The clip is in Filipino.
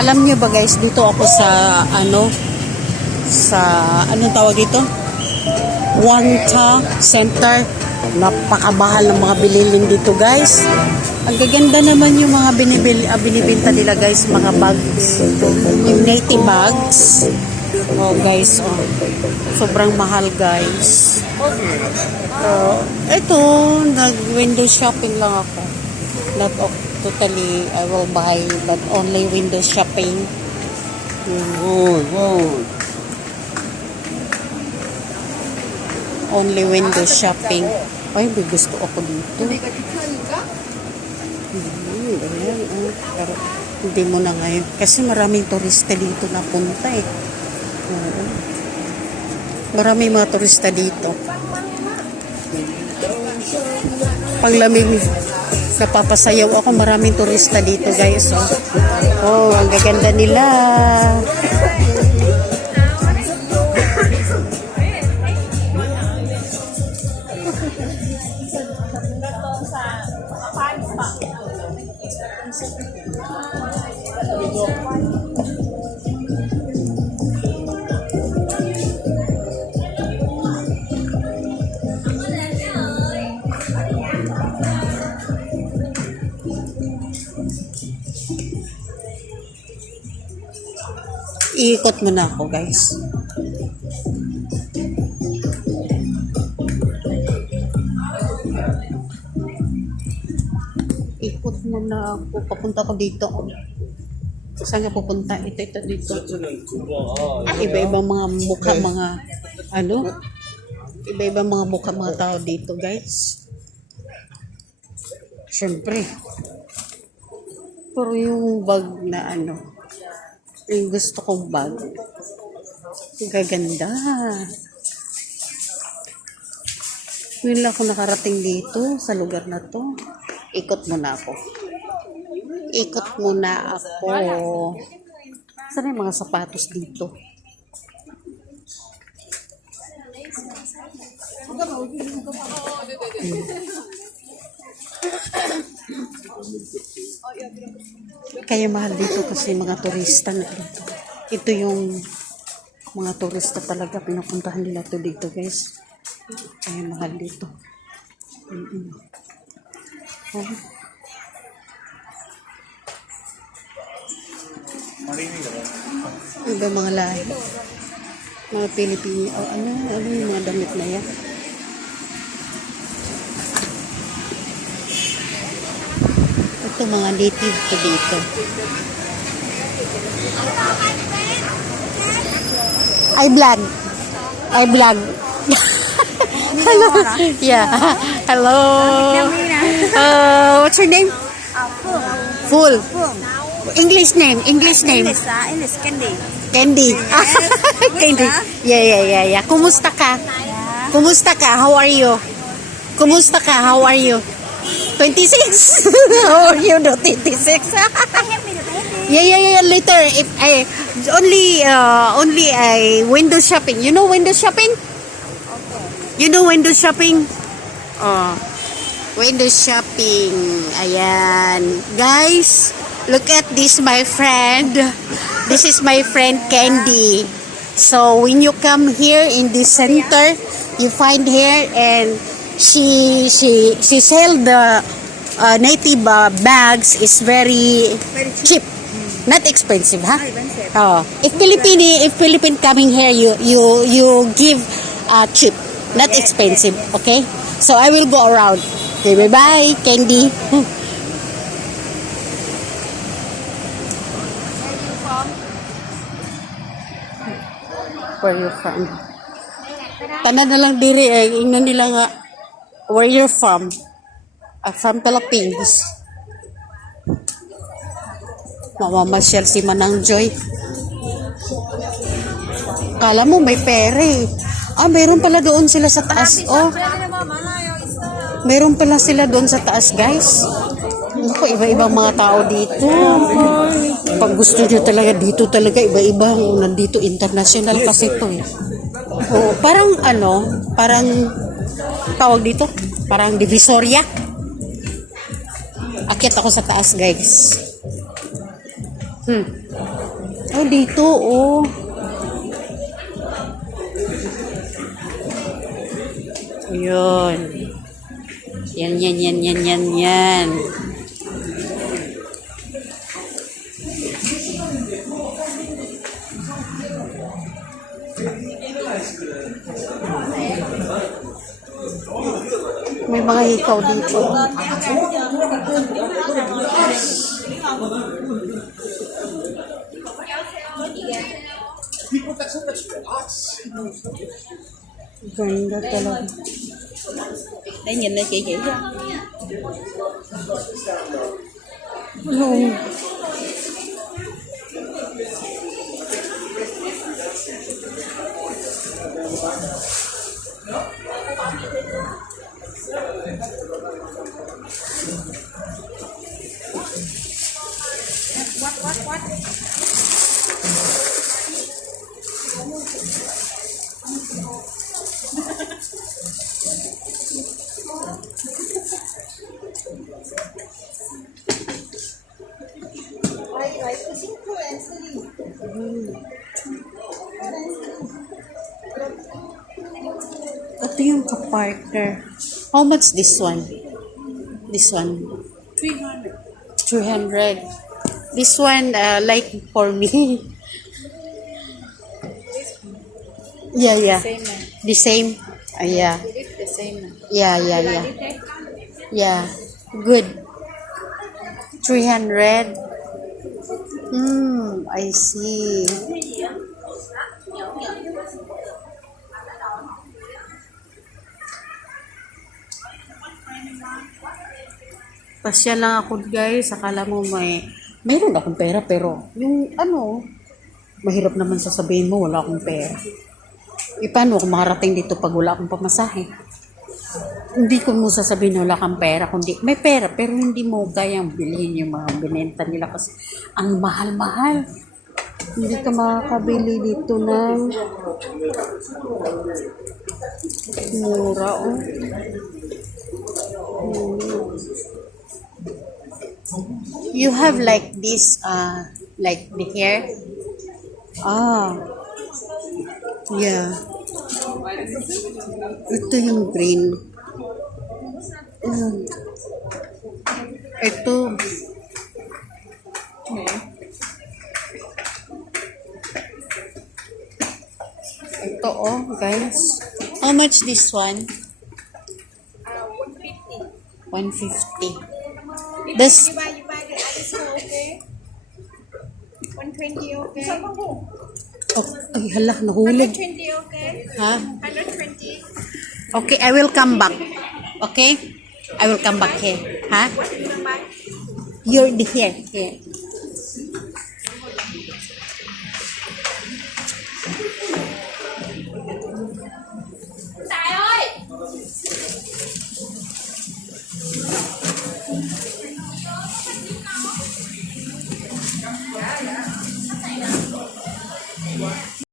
Alam niyo ba guys, dito ako sa anong tawag dito? Wangta Center. Napakabahal ng mga bililin dito guys. Ang gaganda naman yung mga binibenta nila guys, mga bags. Yung native bags. Oh guys, oh. Sobrang mahal guys. Ito, nag-window shopping lang ako. Not totally, I will buy, but only window shopping. Only window shopping. Ay, may gusto ako dito. Pero hindi mo na ngayon. Kasi maraming turista dito na punta eh. Maraming mga turista dito. Paglamig, napapasayaw ako. Maraming turista dito guys. Oh, ang gaganda nila. Iikot muna ako guys. Ikot muna ako. Papunta ko dito. Saan nga pupunta? Ito dito. Iba-ibang mga mukha, mga iba-ibang mga mukha, mga tao dito guys. Siyempre. Pero yung bag na yung gusto kong bag. Gaganda. Ngayon lang ako nakarating dito sa lugar na to. Ikot muna ako. Saan yung mga sapatos dito? Kaya mahal dito kasi mga turista na dito. Ito yung mga turista talaga, pinupuntahan nila to dito guys. Kaya mahal dito. Iba mga lahi. Mga Pilipino. Ano yung mga damit na yan? Ito mga native to dito. I vlog. Hello. Yeah. Hello. What's your name? Full. English name. English, Candy. Candy. Candy. Yeah. Kumusta ka? How are you? 26? How are you? 26? Yeah. Later, if I only window shopping. You know window shopping? You know window shopping? Window shopping. Ayan. Guys, look at this, my friend. This is my friend Candy. So when you come here in this center, you find her and she sell the native bags is very cheap, not expensive, huh? If Philippine coming here, you give cheap, not expensive, okay? So I will go around. Okay, bye, Candy. Where you from? Tanan na lang diri ingnan nila nga where you from? From Philippines. Mamamasyal si Manang Joy. Kala mo may pere. Meron pala doon sila sa taas. Meron pala sila doon sa taas, guys. Naku, iba-ibang mga tao dito. Pag gusto nyo talaga, dito talaga iba-ibang. Nandito international kasi ito eh. Parang parang tawag dito, parang Divisoria. Akyat ako sa taas, guys. Oh, dito, oh. Ayun. Yan. May mga hikaw dito. Ganda talaga. Để nhìn đây chị cho. Ano? Ito yung ka-partner. How much this one? This one? 300. 300. This one, like for me. Yeah. Same man. The same. Yeah. It the same man. Yeah. Yeah. Good. 300. I see. Pasya lang ako guys, akala mo mayroon akong pera pero yung mahirap naman sasabihin mo wala akong pera. Paano ako makarating dito pag wala akong pamasahe? Hindi ko mo sasabihin wala kang pera, kundi may pera pero hindi mo kayang bilhin yung mga binenta nila kasi ang mahal-mahal. Hindi ka makakabili dito ng mura, oh. You have like this, like the hair? Yeah. Ito yung green. Ito. Ito, oh, guys. How much this one? 150. 150. This, You buy the other store, okay? 120, okay? ay hala, nahulog. 120, okay? Ha? 120. Okay, I will come back. Okay? I will come back here. Ha? What do you buy? You're here. Here.